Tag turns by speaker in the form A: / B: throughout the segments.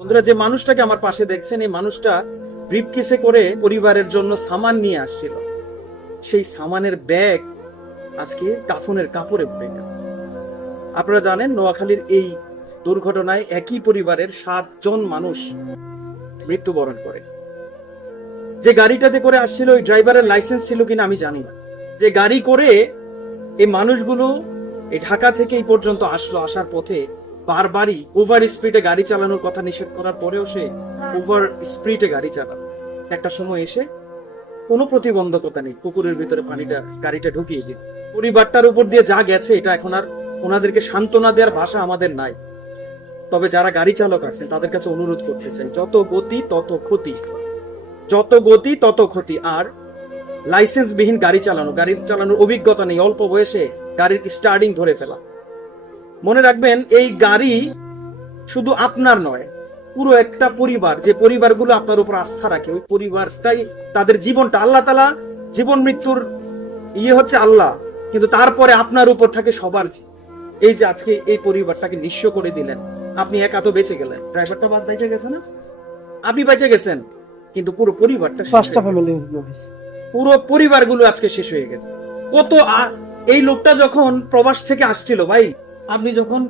A: বন্ধুরা, যে মানুষটাকে আমার পাশে দেখছেন, এই মানুষটা ব্রিফকেসে করে পরিবারের জন্য সামান নিয়ে আসছিল। সেই সামানের ব্যাগ আজকে কাফনের কাপড়ে পড়ে গেল। আপনারা জানেন, নোয়াখালীর এই দুর্ঘটনায় একই পরিবারের সাতজন মানুষ মৃত্যুবরণ করে। যে গাড়িটাতে করে আসছিল, ওই ড্রাইভারের লাইসেন্স ছিল কিনা আমি জানি না। যে গাড়ি করে এই মানুষগুলো এই ঢাকা থেকে এই পর্যন্ত আসলো, আসার পথে বারবারই ওভার স্পিডে গাড়ি চালানোর কথা নিষেধ করার পরেও সে ওভার স্পিডে গাড়ি চালানো একটা সময় এসে কোনো প্রতিবন্ধকতা নেই, পুকুরের ভিতরে পানিটা, গাড়িটা ঢুকিয়ে দিল। পরিবারটার উপর দিয়ে যা গেছে, এটা এখন আর ওনাদেরকে সান্ত্বনা দেওয়ার ভাষা আমাদের নাই। তবে যারা গাড়ি চালক আছেন, তাদের কাছে অনুরোধ করতে চাই, যত গতি, তত ক্ষতি। যত গতি, তত ক্ষতি। আর লাইসেন্সবিহীন গাড়ি চালানো, গাড়ি চালানোর অভিজ্ঞতা নেই, অল্প বয়সে গাড়ির স্টার্টিং ধরে ফেলা। মনে রাখবেন এই গাড়ি শুধু আপনার নয় পুরো একটা পরিবার যে পরিবারগুলো আপনার উপর আস্থা রাখে ওই পরিবারটাই তাদের জীবনটা। আল্লাহ তালা জীবন মৃত্যুর ইয়ে হচ্ছে আল্লাহ কিন্তু তারপরে আপনার উপর থাকে সবার এই যে আজকে এই পরিবারটাকে নিঃস্ব করে দিলেন আপনি একা তো বেঁচে গেলেন। ড্রাইভারটা বাদ বেঁচে গেছে না? আপনি বেঁচে গেছেন কিন্তু পুরো পরিবারটা পুরো পরিবারগুলো আজকে শেষ হয়ে গেছে। কত এই লোকটা যখন প্রবাস থেকে আসছিল ভাই আপনি যখন,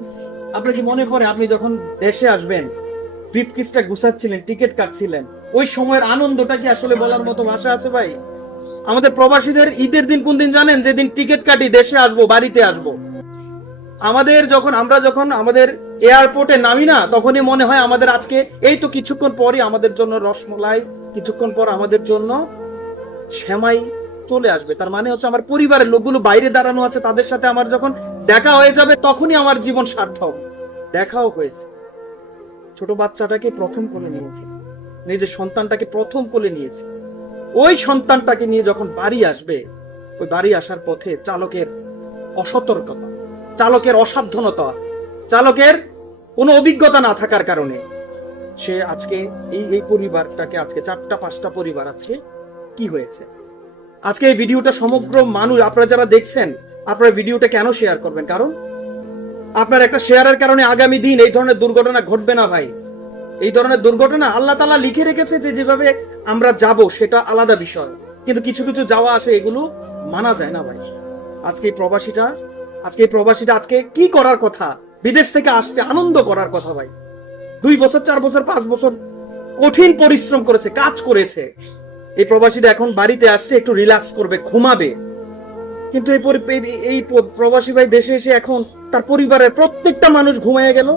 A: আপনার কি মনে পড়ে, আপনি যখন দেশে আসবেন ব্রিফকেসটা গুছাচ্ছিলেন, টিকিট কাটছিলেন, ওই সময়ের আনন্দটা কি আসলে বলার মতো ভাষা আছে ভাই? আমাদের প্রবাসীদের ঈদের দিন কোন দিন জানেন? যেদিন টিকিট কাটি, দেশে আসব, বাড়িতে আসব। আমাদের যখন, আমরা যখন আমাদের এয়ারপোর্টে নামি না, তখনই মনে হয় আমাদের আজকে এই তো কিছুক্ষণ পরই আমাদের জন্য রসমলাই, কিছুক্ষণ পর আমাদের জন্য শ্যামাই চলে আসবে। তার মানে হচ্ছে আমার পরিবারের লোকগুলো বাইরে দাঁড়ানো আছে, তাদের সাথে আমার যখন দেখা হয়ে যাবে তখনই আমার জীবন সার্থক। দেখাও হয়েছে। ছোট বাচ্চাটাকে প্রথম কোলে নিয়েছে। নিজের সন্তানটাকে প্রথম কোলে নিয়েছে। ওই সন্তানটাকে নিয়ে যখন বাড়ি আসবে, ওই বাড়ি আসার পথে চালকের অসতর্কতা, চালকের অসাবধানতা, চালকের কোনো অভিজ্ঞতা না থাকার কারণে সে আজকে এই এই পরিবারটাকে আজকে চারটা, পাঁচটা পরিবার আজকে কি হয়েছে? আজকে এই ভিডিওটা সমগ্র মানুষ, আপনারা যারা দেখছেন আপনারা ভিডিওটা কেন শেয়ার করবেন? কারণ আপনার একটা শেয়ারের কারণে আগামী দিন এই ধরনের দুর্ঘটনা ঘটবে না ভাই। এই ধরনের দুর্ঘটনা আল্লাহ তালা লিখে রেখেছে যে যেভাবে আমরা যাব সেটা আলাদা বিষয়। কিন্তু কিছু কিছু যাওয়া আসে এগুলো মানা যায় না ভাই। আজকে এই প্রবাসীটা, আজকে এই প্রবাসীটা আজকে কি করার কথা? বিদেশ থেকে আসতে আনন্দ করার কথা ভাই। দুই বছর, চার বছর, পাঁচ বছর কঠিন পরিশ্রম করেছে, কাজ করেছে। এই প্রবাসীরা এখন বাড়িতে আসছে, একটু রিল্যাক্স করবে, ঘুমাবে। কিন্তু এই এই- প্রবাসী ভাই দেশে এসে এখন তার পরিবারের প্রত্যেকটা মানুষ ঘুমাইয়া গেল।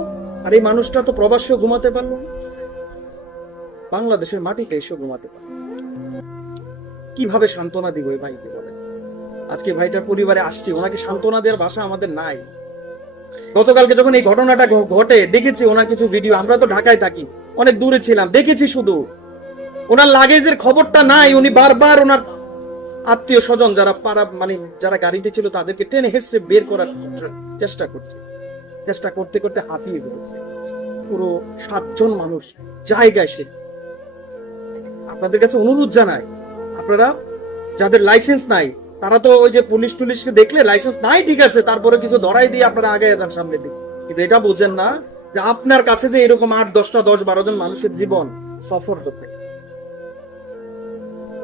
A: আর এই মানুষটা তো প্রবাসীও ঘুমাতে পারল বাংলাদেশের মাটিতে এসে ঘুমাতে পারল। কীভাবে সান্ত্বনা দিব এই ভাইকে বলে আজকে ভাইটার পরিবারে আসছি, ওনাকে সান্ত্বনা দেওয়ার ভাষা আমাদের নাই। গতকালকে যখন এই ঘটনাটা ঘটে, দেখেছি ওনার কিছু ভিডিও। আমরা তো ঢাকায় থাকি, অনেক দূরে ছিলাম, দেখেছি শুধু। ওনার লাগেজের খবরটা নাই, উনি বারবার ওনার আত্মীয় স্বজন যারা পাড়া মানে যারা গাড়িতে ছিল তাদেরকে টেনে হেসে বের করার চেষ্টা করছে। চেষ্টা করতে করতে হাঁপিয়ে পড়েছে। পুরো সাতজন মানুষ জায়গায় সে আপনাদের কাছে অনুরোধ জানাই, আপনারা যাদের লাইসেন্স নাই, তারা তো ওই যে পুলিশ টুলিশকে দেখলে লাইসেন্স নাই, ঠিক আছে, তারপরে কিছু ধরাই দিয়ে আপনারা আগে যান সামনে দিকে। কিন্তু এটা বোঝেন না যে আপনার কাছে যে এরকম আট, দশটা, দশ, বারো জন মানুষের জীবন সফর হতে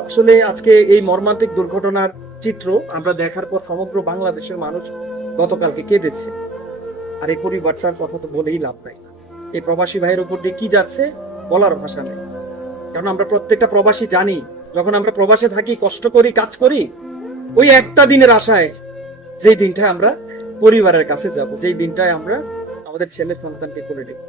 A: আসলে আজকে এই মর্মান্তিক দুর্ঘটনার চিত্র আমরা দেখার পর সমগ্র বাংলাদেশের মানুষ গতকালকে কেঁদেছে। আর এই পরিবারটার কথা তো বলেই লাভ নাই। এই প্রবাসী ভাইয়ের উপর দিয়ে কি যাচ্ছে বলার ভাষা নেই। কারণ আমরা প্রত্যেকটা প্রবাসী জানি, যখন আমরা প্রবাসে থাকি, কষ্ট করি, কাজ করি, ওই একটা দিনের আশায় যেই দিনটায় আমরা পরিবারের কাছে যাব, যেই দিনটায় আমরা আমাদের ছেলে সন্তানকে করে দেব